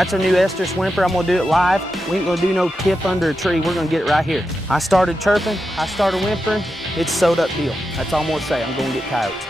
That's our new Estrus Whimper. I'm gonna do it live. We ain't gonna do no tip under a tree. We're gonna get it right here. I started chirping, I started whimpering. It's a sewed up deal. That's all I'm gonna say. I'm gonna get coyotes.